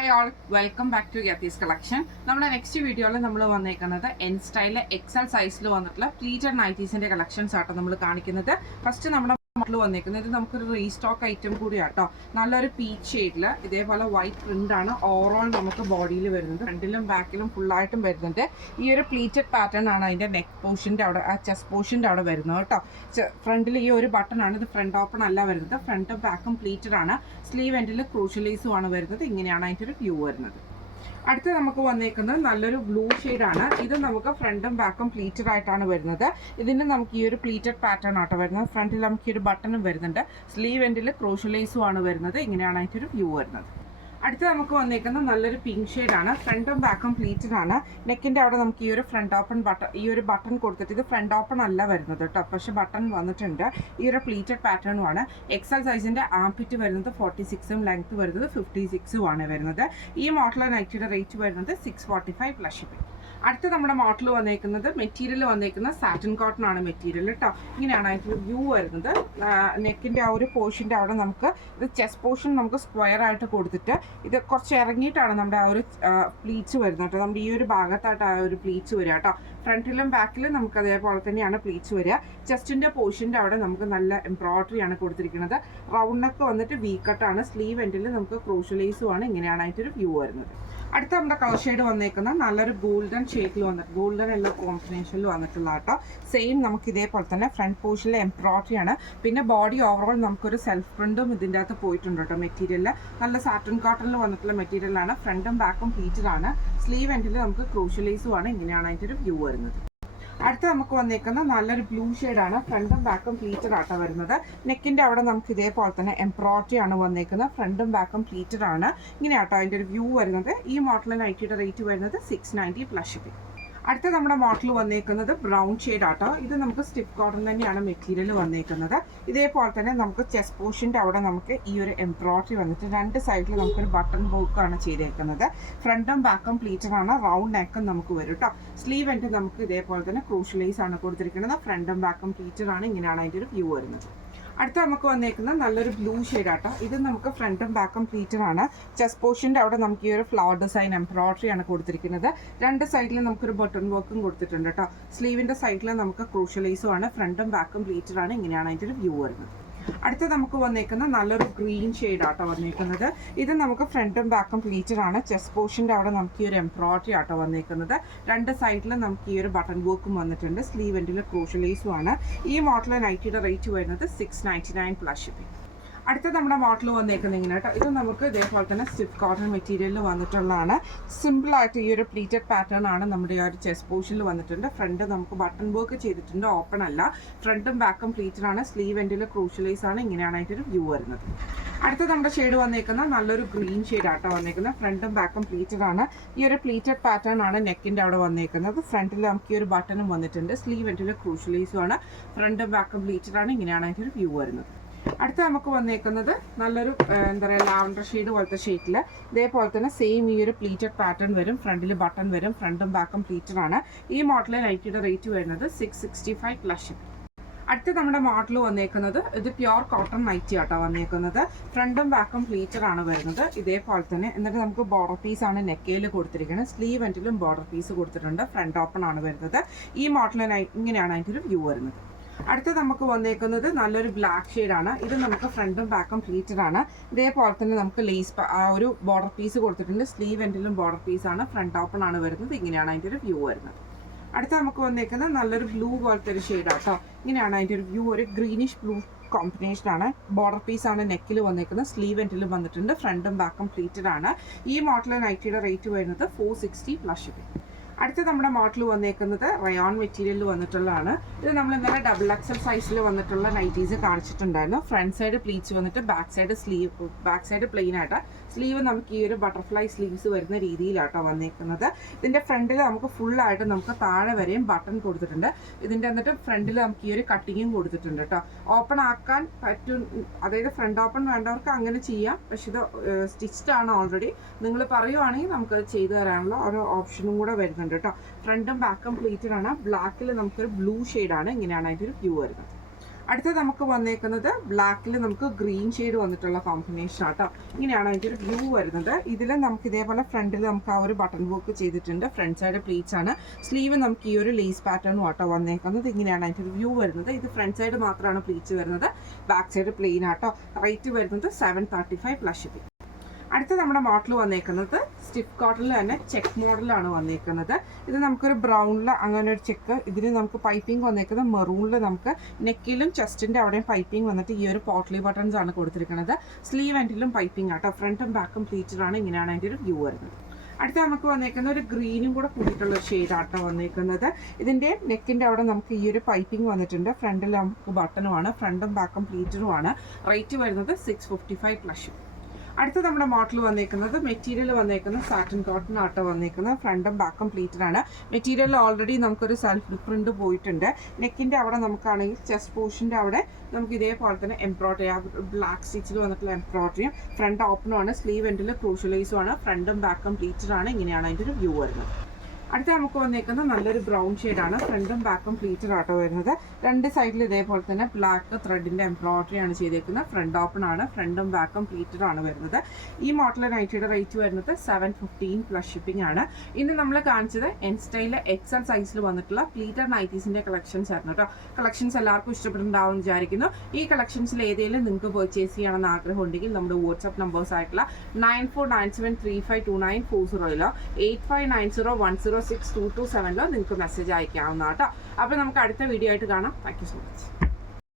Hi all, welcome back to യത്തീസ് collection. നമ്മുടെ next വീഡിയോയിൽ നമ്മൾ വന്നേക്കുന്നത് എൻ സ്റ്റൈലിലെ എക്സൽ സൈസിൽ വന്നിട്ടുള്ള പ്ലീറ്റഡ് നൈറ്റീസിന്റെ കളക്ഷൻസ് ആട്ടോ നമ്മൾ കാണിക്കുന്നത്. ഫസ്റ്റ് നമ്മുടെ മോഡൽ വന്നേക്കുന്നത് ഇത് നമുക്കൊരു റീസ്റ്റോക്ക് ഐറ്റം കൂടിയാട്ടോ. നല്ലൊരു പീച്ച് ഷെയ്ഡിൽ ഇതേപോലെ വൈറ്റ് പ്രിന്റ് ആണ് ഓവറോൾ നമുക്ക് ബോഡിയിൽ വരുന്നത്. ഫ്രണ്ടിലും ബാക്കിലും ഫുള്ളായിട്ടും വരുന്നുണ്ട്. ഈ ഒരു പ്ലീറ്റഡ് പാറ്റേൺ ആണ് അതിന്റെ നെക്ക് പോർഷന്റെ അവിടെ, ആ ചെസ്റ്റ് പോർഷന്റെ അവിടെ വരുന്നത് കേട്ടോ. ഫ്രണ്ടിൽ ഈ ഒരു ബട്ടൺ ആണ്, ഇത് ഫ്രണ്ട് ഓപ്പൺ അല്ല വരുന്നത്. ഫ്രണ്ടും ബാക്കും പ്ലീറ്റഡ് ആണ്. സ്ലീവ് എൻഡിൽ ക്രൂഷ്യൽ ലേസും ആണ് വരുന്നത്. ഇങ്ങനെയാണ് അതിൻ്റെ ഒരു വ്യൂ വരുന്നത്. അടുത്ത് നമുക്ക് വന്നേക്കുന്നത് നല്ലൊരു ബ്ലൂ ആണ്. ഇത് നമുക്ക് ഫ്രണ്ടും ബാക്കും പ്ലീറ്റഡ് ആയിട്ടാണ് വരുന്നത്. ഇതിന് നമുക്ക് ഈ ഒരു പ്ലീറ്റഡ് പാറ്റേൺ ആട്ടോ വരുന്നത്. ഫ്രണ്ടിൽ നമുക്ക് ഈ ഒരു ബട്ടണും വരുന്നുണ്ട്. സ്ലീവ് എൻഡിൽ ക്രൂഷ്യൽ ലേസും ആണ് വരുന്നത്. ഇങ്ങനെയാണ് അതിൻ്റെ ഒരു വ്യൂ വരുന്നത്. അടുത്ത് നമുക്ക് വന്നേക്കുന്നത് നല്ലൊരു പിങ്ക് ആണ്. ഫ്രണ്ടും ബാക്കും പ്ലീറ്റഡ് ആണ്. നെക്കിന്റെ അവിടെ നമുക്ക് ഈ ഒരു ഫ്രണ്ട് ഓപ്പൺ ബട്ടൺ, ഈ ഒരു ബട്ടൺ കൊടുത്തിട്ട്, ഇത് ഫ്രണ്ട് ഓപ്പൺ അല്ല വരുന്നത് കേട്ടോ, പക്ഷെ ബട്ടൺ വന്നിട്ടുണ്ട്. ഈ ഒരു പ്ലീറ്റഡ് പാറ്റേണും ആണ്. എക്സൽ സൈസിന്റെ ആംപിറ്റ് വരുന്നത് 46ഉം ലെങ്ത് വരുന്നത് 56ഉം ആണ് വരുന്നത്. ഈ മോഡൽ നൈറ്റിയുടെ റേറ്റ് വരുന്നത് 645 പ്ലസ് ഷിപ്പിംഗ്. അടുത്ത നമ്മുടെ മോഡൽ വന്നേക്കുന്നത് മെറ്റീരിയൽ വന്നേക്കുന്നത് സാറ്റിൻ കോട്ടൺ ആണ് മെറ്റീരിയൽ കേട്ടോ. ഇങ്ങനെയാണ് അതിൻ്റെ വ്യൂ വരുന്നത്. നെക്കിന്റെ ആ ഒരു പോർഷന്റെ അവിടെ നമുക്ക് ഇത് ചെസ്റ്റ് പോർഷൻ നമുക്ക് സ്ക്വയർ ആയിട്ട് കൊടുത്തിട്ട് ഇത് കുറച്ച് ഇറങ്ങിയിട്ടാണ് നമ്മുടെ ആ ഒരു പ്ലീറ്റ്സ് വരുന്നത് കേട്ടോ. നമ്മുടെ ഈ ഒരു ഭാഗത്തായിട്ട് ആ ഒരു പ്ലീറ്റ്സ് വരിക കേട്ടോ. ഫ്രണ്ടിലും ബാക്കിലും നമുക്ക് അതേപോലെ തന്നെയാണ് പ്ലീറ്റ്സ് വരിക. ചെസ്റ്റിന്റെ പോർഷന്റെ അവിടെ നമുക്ക് നല്ല എംബ്രോയിഡറി ആണ് കൊടുത്തിരിക്കുന്നത്. റൗണ്ട് നെക്ക് വന്നിട്ട് വി കട്ടാണ്. സ്ലീവ് എൻഡിൽ നമുക്ക് ക്രൂഷ്യൽ ലേസും ആണ്. ഇങ്ങനെയാണ് അതിൻ്റെ ഒരു വ്യൂ വരുന്നത്. അടുത്ത നമ്മുടെ കളർ ഷെയ്ഡ് വന്നേക്കുന്ന നല്ലൊരു ഗോൾഡൻ ഷെയ്ഡിൽ വന്നിട്ട്, ഗോൾഡൻ എല്ലോ കോമ്പിനേഷനിൽ വന്നിട്ടുള്ള കേട്ടോ. സെയിം നമുക്ക് ഇതേപോലെ തന്നെ ഫ്രണ്ട് പോർഷനിലെ എംബ്രോയിഡറി ആണ്. പിന്നെ ബോഡി ഓവറോൾ നമുക്കൊരു സെൽഫ് പ്രിന്റും ഇതിൻ്റെ അകത്ത് പോയിട്ടുണ്ട് കേട്ടോ. മെറ്റീരിയൽ നല്ല സാറ്റിൻ കോട്ടണിൽ വന്നിട്ടുള്ള മെറ്റീരിയലാണ്. ഫ്രണ്ടും ബാക്കും പ്ലീറ്റഡ് ആണ്. സ്ലീവ് എൻഡിൽ നമുക്ക് ക്രൂഷ്യൽ ലേസും ആണ്. ഇങ്ങനെയാണ് അതിൻ്റെ ഒരു വ്യൂ വരുന്നത്. അടുത്ത് നമുക്ക് വന്നേക്കുന്ന നല്ലൊരു ബ്ലൂ ആണ്. ഫ്രണ്ടും ബാക്കും പ്ലീറ്റഡ് ആട്ടോ വരുന്നത്. നെക്കിന്റെ അവിടെ നമുക്ക് ഇതേപോലെ തന്നെ എംബ്രോയിഡറി ആണ് വന്നേക്കുന്നത്. ഫ്രണ്ടും ബാക്കും പ്ലീറ്റഡ് ആണ്. ഇങ്ങനെ ആട്ടോ അതിൻ്റെ ഒരു വ്യൂ വരുന്നത്. ഈ മോഡൽ നൈറ്റിയുടെ റേറ്റ് വരുന്നത് 690 പ്ലസ് ഷിപ്പിംഗ്. അടുത്ത നമ്മുടെ മോഡൽ വന്നേക്കുന്നത് ബ്രൗൺ ആട്ടോ. ഇത് നമുക്ക് സ്റ്റിഫ് കോട്ടൺ തന്നെയാണ് മെറ്റീരിയൽ വന്നേക്കുന്നത്. ഇതേപോലെ തന്നെ നമുക്ക് ചെസ്റ്റ് പോർഷന്റെ അവിടെ നമുക്ക് ഈ ഒരു എംബ്രോയിഡറി വന്നിട്ട് രണ്ട് സൈഡിൽ നമുക്കൊരു ബട്ടൺ വർക്കാണ് ചെയ്തേക്കുന്നത്. ഫ്രണ്ടും ബാക്കും പ്ലീറ്റഡ് ആണ്. റൗണ്ട് നെക്കും നമുക്ക് വരും കേട്ടോ. സ്ലീവ് എൻഡ് നമുക്ക് ഇതേപോലെ തന്നെ ക്രൂഷ്യൽ ലേസ് ആണ് കൊടുത്തിരിക്കുന്നത്. ഫ്രണ്ടും ബാക്കും പ്ലീറ്റഡ് ആണ്. ഇങ്ങനെയാണ് അതിൻ്റെ ഒരു വ്യൂ വരുന്നത്. അടുത്ത നമുക്ക് വന്നേക്കുന്നത് നല്ലൊരു ബ്ലൂ ആട്ടോ. ഇത് നമുക്ക് ഫ്രണ്ടും ബാക്കും പ്ലീറ്റഡ് ആണ്. ചെസ്റ്റ് പോർഷന്റെ അവിടെ നമുക്ക് ഈ ഒരു ഫ്ലവർ ഡിസൈൻ എംബ്രോയിഡറി ആണ് കൊടുത്തിരിക്കുന്നത്. രണ്ട് സൈഡിൽ നമുക്കൊരു ബട്ടൺ വർക്കും കൊടുത്തിട്ടുണ്ട് കേട്ടോ. സ്ലീവിന്റെ സൈഡിൽ നമുക്ക് ക്രൂഷ്യൽ ലേസും ആണ്. ഫ്രണ്ടും ബാക്കും പ്ലീറ്റഡ് ആണ്. ഇങ്ങനെയാണ് അതിൻ്റെ ഒരു വ്യൂ വരുന്നത്. അടുത്ത നമുക്ക് വന്നേക്കുന്ന നല്ലൊരു ഗ്രീൻ ആട്ടോ വന്നേക്കുന്നത്. ഇത് നമുക്ക് ഫ്രണ്ടും ബാക്കും പ്ലീറ്റഡ് ആണ്. ചെസ്റ്റ് പോർഷന്റെ അവിടെ നമുക്ക് ഈ ഒരു എംബ്രോയിഡറി ആട്ടോ വന്നേക്കുന്നത്. രണ്ട് സൈഡിൽ നമുക്ക് ഈ ഒരു ബട്ടൺ വർക്കും വന്നിട്ടുണ്ട്. സ്ലീവ് എൻഡിൽ ക്രൂഷ്യൽ ലേസും ആണ്. ഈ മോഡൽ നൈറ്റിയുടെ റേറ്റ് വരുന്നത് 699 പ്ലസ് ഷിപ്പിംഗ്. അടുത്ത നമ്മുടെ മോഡൽ വന്നേക്കുന്നത് ഇങ്ങനെ കേട്ടോ. ഇത് നമുക്ക് ഇതേപോലെ തന്നെ സ്റ്റിഫ് കോട്ടൺ മെറ്റീരിയലിൽ വന്നിട്ടുള്ളതാണ്. സിമ്പിൾ ആയിട്ട് ഈ ഒരു പ്ലീറ്റഡ് പാറ്റേൺ ആണ് നമ്മുടെ ആ ഒരു ചെസ്റ്റ് പോർഷനിൽ വന്നിട്ടുണ്ട്. ഫ്രണ്ട് നമുക്ക് ബട്ടൺ വർക്ക് ചെയ്തിട്ടുണ്ട്. ഓപ്പൺ അല്ല. ഫ്രണ്ടും ബാക്കും പ്ലീറ്റഡ് ആണ്. സ്ലീവ് എൻഡിൽ ക്രൂഷ്യൽ ലേസ് ആണ്. ഇങ്ങനെയാണ് അതിൻ്റെ ഒരു വ്യൂ വരുന്നത്. അടുത്ത നമ്മുടെ ഷെയ്ഡ് വന്നേക്കുന്ന നല്ലൊരു ഗ്രീൻ ആട്ടോ വന്നേക്കുന്നത്. ഫ്രണ്ടും ബാക്കും പ്ലീറ്റഡ് ആണ്. ഈ ഒരു പ്ലീറ്റഡ് പാറ്റേൺ ആണ് നെക്കിന്റെ അവിടെ വന്നേക്കുന്നത്. ഫ്രണ്ടിൽ നമുക്ക് ഈ ഒരു ബട്ടണും വന്നിട്ടുണ്ട്. സ്ലീവ് എൻഡിൽ ക്രൂഷ്യൽ ലേസും ആണ്. ഫ്രണ്ടും ബാക്കും പ്ലീറ്റഡ് ആണ്. ഇങ്ങനെയാണ് അതിൻ്റെ ഒരു വ്യൂ വരുന്നത്. അടുത്ത നമുക്ക് വന്നേക്കുന്നത് നല്ലൊരു എന്താ പറയുക ലാവൻഡർ ഷെയ്ഡ് പോലത്തെ ഷെയ്ഡിൽ ഇതേപോലെ തന്നെ സെയിം ഈ ഒരു പ്ലീറ്റഡ് പാറ്റേൺ വരും. ഫ്രണ്ടിൽ ബട്ടൺ വരും. ഫ്രണ്ടും ബാക്കും പ്ലീറ്റഡ് ആണ്. ഈ മോഡലിൽ നൈറ്റിയുടെ റേറ്റ് വരുന്നത് 665 പ്ലസ് ഷിപ്പിംഗ്. അടുത്ത നമ്മുടെ മോഡൽ വന്നേക്കുന്നത് ഇത് പ്യുർ കോട്ടൺ നൈറ്റി ആട്ടോ വന്നേക്കുന്നത്. ഫ്രണ്ടും ബാക്കും പ്ലീറ്റഡ് ആണ് വരുന്നത്. ഇതേപോലെ തന്നെ എന്നിട്ട് നമുക്ക് ബോർഡർ പീസ് ആണ് നെക്കയിൽ കൊടുത്തിരിക്കുന്നത്. സ്ലീവ് എൻഡിലും ബോർഡർ പീസ് കൊടുത്തിട്ടുണ്ട്. ഫ്രണ്ട് ഓപ്പൺ ആണ് വരുന്നത്. ഈ മോഡൽ ഇങ്ങനെയാണ് അതിൻ്റെ ഒരു വ്യൂ വരുന്നത്. അടുത്ത നമുക്ക് വന്നേക്കുന്നത് നല്ലൊരു ബ്ലാക്ക് ആണ്. ഇത് നമുക്ക് ഫ്രണ്ടും ബാക്കും പ്ലീറ്റഡ് ആണ്. ഇതേപോലെ തന്നെ നമുക്ക് ലേസ് ആ ഒരു ബോർഡർ പീസ് കൊടുത്തിട്ടുണ്ട്. സ്ലീവ് എൻഡിലും ബോർഡർ പീസ് ആണ്. ഫ്രണ്ട് ഓപ്പൺ ആണ് വരുന്നത്. ഇങ്ങനെയാണ് അതിൻ്റെ ഒരു വ്യൂ വരുന്നത്. അടുത്ത നമുക്ക് വന്നേക്കുന്നത് നല്ലൊരു ബ്ലൂ പോലത്തെ ഒരു ഷെയ്ഡാട്ടോ. ഇങ്ങനെയാണ് അതിൻ്റെ ഒരു വ്യൂ. ഒരു ഗ്രീനിഷ് ബ്ലൂ കോമ്പിനേഷനാണ്. ബോർഡർ പീസ് ആണ് നെക്കിൽ വന്നേക്കുന്നത്. സ്ലീവ് എൻഡിലും വന്നിട്ടുണ്ട്. ഫ്രണ്ടും ബാക്കും പ്ലീറ്റഡ് ആണ്. ഈ മോഡൽ നൈറ്റിയുടെ റേറ്റ് വരുന്നത് 460 പ്ലസ് ഷിപ്പിംഗ്. അടുത്ത നമ്മുടെ മോഡൽ വന്നേക്കുന്നത് റയോൺ മെറ്റീരിയലിൽ വന്നിട്ടുള്ളതാണ്. ഇത് നമ്മൾ ഇന്നലെ ഡബിൾ എക്സൽ സൈസിൽ വന്നിട്ടുള്ള നൈറ്റീസ് കാണിച്ചിട്ടുണ്ടായിരുന്നു. ഫ്രണ്ട് സൈഡ് പ്ലീറ്റ്സ് വന്നിട്ട് ബാക്ക് സൈഡ് പ്ലെയിൻ ആയിട്ട്. സ്ലീവ് നമുക്ക് ഈ ഒരു ബട്ടർഫ്ലൈ സ്ലീവ്സ് വരുന്ന രീതിയിലാട്ടോ വന്നേക്കുന്നത്. ഇതിന്റെ ഫ്രണ്ടിൽ നമുക്ക് ഫുള്ളായിട്ട് നമുക്ക് താഴെ വരെയും ബട്ടൺ കൊടുത്തിട്ടുണ്ട്. ഇതിന്റെ എന്നിട്ട് ഫ്രണ്ടിൽ നമുക്ക് ഈ ഒരു കട്ടിങ്ങും കൊടുത്തിട്ടുണ്ട് കേട്ടോ. ഓപ്പൺ ആക്കാൻ പറ്റും, അതായത് ഫ്രണ്ട് ഓപ്പൺ വേണ്ടവർക്ക് അങ്ങനെ ചെയ്യാം. പക്ഷെ ഇത് സ്റ്റിച്ച്ഡ് ആണ് ഓൾറെഡി. നിങ്ങൾ പറയുവാണെങ്കിൽ നമുക്ക് ചെയ്തു തരാനുള്ള ഒരു ഓപ്ഷനും കൂടെ വരുന്നുണ്ട് കേട്ടോ. ഫ്രണ്ടും ബാക്കും പ്ലീറ്റഡ് ആണ്. ബ്ലാക്കിൽ നമുക്കൊരു ബ്ലൂ ആണ്. ഇങ്ങനെയാണ് അതിൻ്റെ ഒരു വ്യൂ വരുന്നത്. അടുത്തത് നമുക്ക് വന്നേക്കുന്നത് ബ്ലാക്കിൽ നമുക്ക് ഗ്രീൻ ഷെയ്ഡ് വന്നിട്ടുള്ള കോമ്പിനേഷൻ ആട്ടോ. ഇങ്ങനെയാണ് അതിൻ്റെ ഒരു വ്യൂ വരുന്നത്. ഇതിൽ നമുക്ക് ഇതേപോലെ ഫ്രണ്ടിൽ നമുക്ക് ആ ഒരു ബട്ടൺ വർക്ക് ചെയ്തിട്ടുണ്ട്. ഫ്രണ്ട് സൈഡ് പ്ലീറ്റ്സ് ആണ്. സ്ലീവ് നമുക്ക് ഈ ഒരു ലേസ് പാറ്റേണും ആട്ടോ വന്നേക്കുന്നത്. ഇങ്ങനെയാണ് അതിൻ്റെ ഒരു വ്യൂ വരുന്നത്. ഇത് ഫ്രണ്ട് സൈഡ് മാത്രമാണ് പ്ലീറ്റ്സ് വരുന്നത്. ബാക്ക് സൈഡ് പ്ലെയിൻ ആട്ടോ. റേറ്റ് വരുന്നത് 735 പ്ലസ് ഷിപ്പിംഗ്. അടുത്ത നമ്മുടെ മോഡൽ വന്നേക്കുന്നത് സ്റ്റിഫ് കോട്ടണിൽ തന്നെ ചെക്ക് മോഡലാണ് വന്നേക്കുന്നത്. ഇത് നമുക്കൊരു ബ്രൗണിൽ അങ്ങനെ ഒരു ചെക്ക്. ഇതിന് നമുക്ക് പൈപ്പിംഗ് വന്നേക്കുന്നത് മെറൂണിൽ നമുക്ക് നെക്കിലും ചെസ്റ്റിൻ്റെ അവിടെയും പൈപ്പിംഗ് വന്നിട്ട് ഈ ഒരു പോട്ട്ലി ബട്ടൺസ് ആണ് കൊടുത്തിരിക്കുന്നത്. സ്ലീവ് എൻഡിലും പൈപ്പിംഗ് ആട്ടോ. ഫ്രണ്ടും ബാക്കും പ്ലീറ്റഡാണ്. ഇങ്ങനെയാണ് അതിൻ്റെ ഒരു വ്യൂ വരുന്നത്. അടുത്ത നമുക്ക് വന്നേക്കുന്ന ഒരു ഗ്രീനും കൂടെ കൂടിയിട്ടുള്ള ഒരു ഷെയ്ഡ് ആട്ടോ വന്നേക്കുന്നത്. ഇതിൻ്റെ നെക്കിൻ്റെ അവിടെ നമുക്ക് ഈ ഒരു പൈപ്പിംഗ് വന്നിട്ടുണ്ട്. ഫ്രണ്ടിൽ നമുക്ക് ബട്ടണുമാണ്. ഫ്രണ്ടും ബാക്കും പ്ലീറ്ററുമാണ്. റേറ്റ് വരുന്നത് 655 പ്ലസ്. അടുത്ത നമ്മുടെ മോഡൽ വന്നേക്കുന്നത് മെറ്റീരിയൽ വന്നേക്കുന്നത് സാറ്റിൻ കോട്ടൺ ആട്ടോ വന്നേക്കുന്നത്. ഫ്രണ്ടും ബാക്കും പ്ലീറ്റഡ് ആണ്. മെറ്റീരിയൽ ഓൾറെഡി നമുക്കൊരു സെൽഫ് പ്രിന്റ് പോയിട്ടുണ്ട്. നെക്കിൻ്റെ അവിടെ നമുക്കാണെങ്കിൽ ചെസ്റ്റ് പോർഷൻ്റെ അവിടെ നമുക്ക് ഇതേപോലെ തന്നെ എംബ്രോയിഡറി ബ്ലാക്ക് സ്റ്റിച്ചിൽ വന്നിട്ടുള്ള എംബ്രോയിഡറിയും ഫ്രണ്ട് ഓപ്പണും ആണ്. സ്ലീവ് എൻഡിൽ ക്രൂഷ്യലൈസും ആണ്. ഫ്രണ്ടും ബാക്കും പ്ലീറ്റഡ് ആണ്. ഇങ്ങനെയാണ് അതിൻ്റെ ഒരു വ്യൂ വരുന്നത്. അടുത്ത നമുക്ക് വന്നേക്കുന്നത് നല്ലൊരു ബ്രൗൺ ഷെയ്ഡാണ്. ഫ്രണ്ടും ബാക്കും പ്ലീറ്റഡ് ആട്ടോ വരുന്നത്. രണ്ട് സൈഡിൽ ഇതേപോലെ തന്നെ ബ്ലാക്ക് ത്രെഡിൻ്റെ എംബ്രോയിഡറി ആണ് ചെയ്തേക്കുന്നത്. ഫ്രണ്ട് ഓപ്പൺ ആണ്. ഫ്രണ്ടും ബാക്കും പ്ലീറ്റഡ് ആണ് വരുന്നത്. ഈ മോഡൽ നൈറ്റിയുടെ റേറ്റ് വരുന്നത് 715 പ്ലസ് ഷിപ്പിംഗ് ആണ്. ഇന്ന് നമ്മൾ കാണിച്ചത് എൻ സ്റ്റൈലിലെ എക്സൽ സൈസിൽ വന്നിട്ടുള്ള പ്ലീറ്റഡ് നൈറ്റീസിൻ്റെ കളക്ഷൻസ് ആയിരുന്നു കേട്ടോ. കളക്ഷൻസ് എല്ലാവർക്കും ഇഷ്ടപ്പെട്ടിട്ടുണ്ടാവും വിചാരിക്കുന്നു. ഈ കളക്ഷൻസിൽ ഏതെങ്കിലും നിങ്ങൾക്ക് പർച്ചേസ് ചെയ്യണമെന്ന് ആഗ്രഹം ഉണ്ടെങ്കിൽ നമ്മുടെ വാട്സ്ആപ്പ് നമ്പേഴ്സ് ആയിട്ടുള്ള 9497352940 8590106227 നിങ്ങൾക്ക് മെസ്സേജ് അയക്കാവുന്ന കേട്ടോ. അപ്പോൾ നമുക്ക് അടുത്ത വീഡിയോ ആയിട്ട് കാണാം. Thank you so much.